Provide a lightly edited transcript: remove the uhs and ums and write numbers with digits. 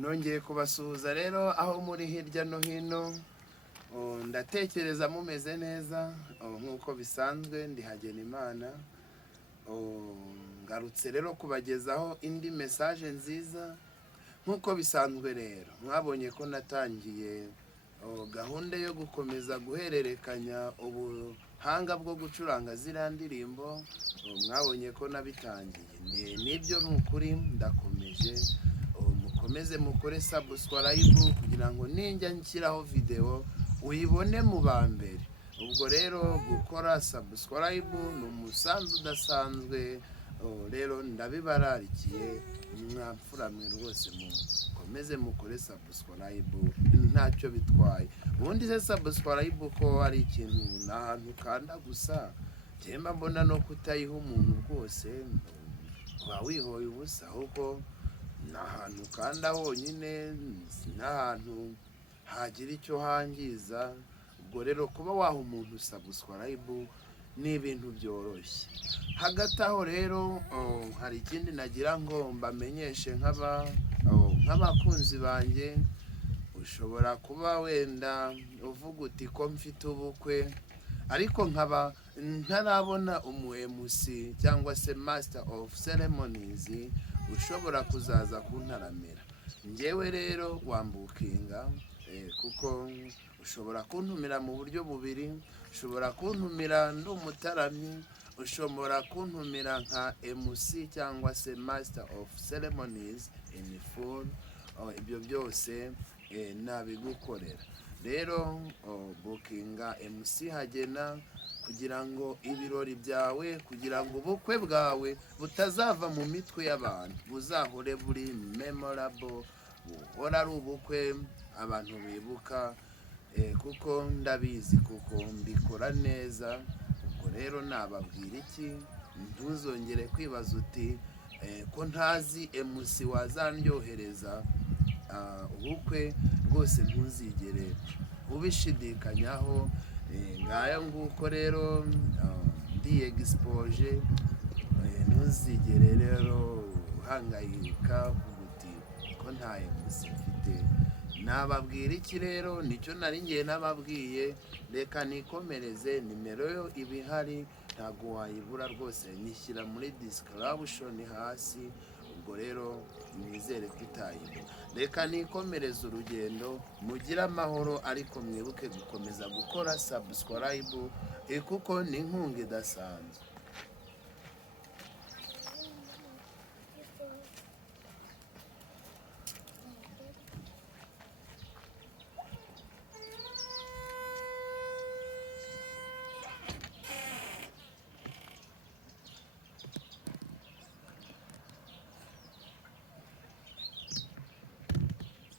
nongeye kubasuhuza rero aho muri hirya no hino. Ndatekereza mumeze neza nk'uko bisanzwe. Ndi Hagenimana, ngarutse rero kubagezaho indi message nziza nk'uko bisanzwe. Rero mwabonye ko natangiye gahunda yo gukomeza guhererekanya ubuhanga bwo gucuranga ziriya ndirimbo. Mwabonye ko nabitangiye, nibyo n'ukuri ndakomeje. Mukomeze mukore subscribe kugira ngo ninjya nshyiraho video uyibone mu bambere. Ubwo rero gukora subscribe ni umusanzu udasanzwe. Rero ndabibararikiye, mwapfuramwe rwose mukomeze mukore subscribe, ntacyo bitwaye. Ubundi se subscribe ko ari ikintu n'ahantu kanda gusa, cyemba mbona no kutayiha umuntu rwose wa wihoye ubusa, ahubwo n'ahantu kanda honyine, n'ahantu hagira icyo hangiza. Ubwo rero kuba waha umuntu subscribe ni ibintu byoroshye. Hagati aho rero hari ikindi nagira ngo mbamenyeshe nk'abakunzi banjye. Ushobora kuba wenda uvuga uti ko mfite ubukwe ariko nkaba ntarabona umu MC cyangwa se Master of Ceremonies ushobora kuzaza kuntaramira. Njyewe rero wambukinga, kuko ushobora kuntumira mu buryo bubiri. Ushobora kuntumira ndi umutaramyi, ushobora kuntumira nka MC cyangwa se Master of Ceremonies in full. Ibyo byose nabigukorera. Rero bookinga MC Hagena kugira ngo ibirori byawe, kugira ngo ubukwe bwawe butazava mu mitwe y'abantu, buzahore buri memorable, buhora ari ubukwe abantu bibuka, kuko ndabizi, kuko mbikora neza. Ubwo rero nababwira iki? Ntuzongere kwibaza uti ko ntazi MC wazandyohereza ubukwe. Rwose ntuzigere ubishidikanyaho. Ngayo nguko rero ndi expose. Ntuzigere rero uhangayika uti ko nta MC mfite. Nababwira iki rero? Nicyo nari ngiye nababwiye. Reka nikomereze. Nimero yo ibihari, ntago wayibura rwose. Nishyira muri description hasi. Ubwo rero nizere kutayibura. Reka nikomereze urugendo. Mugira amahoro, ariko mwibuke gukomeza gukora subscribe, kuko ni inkunga idasanzwe.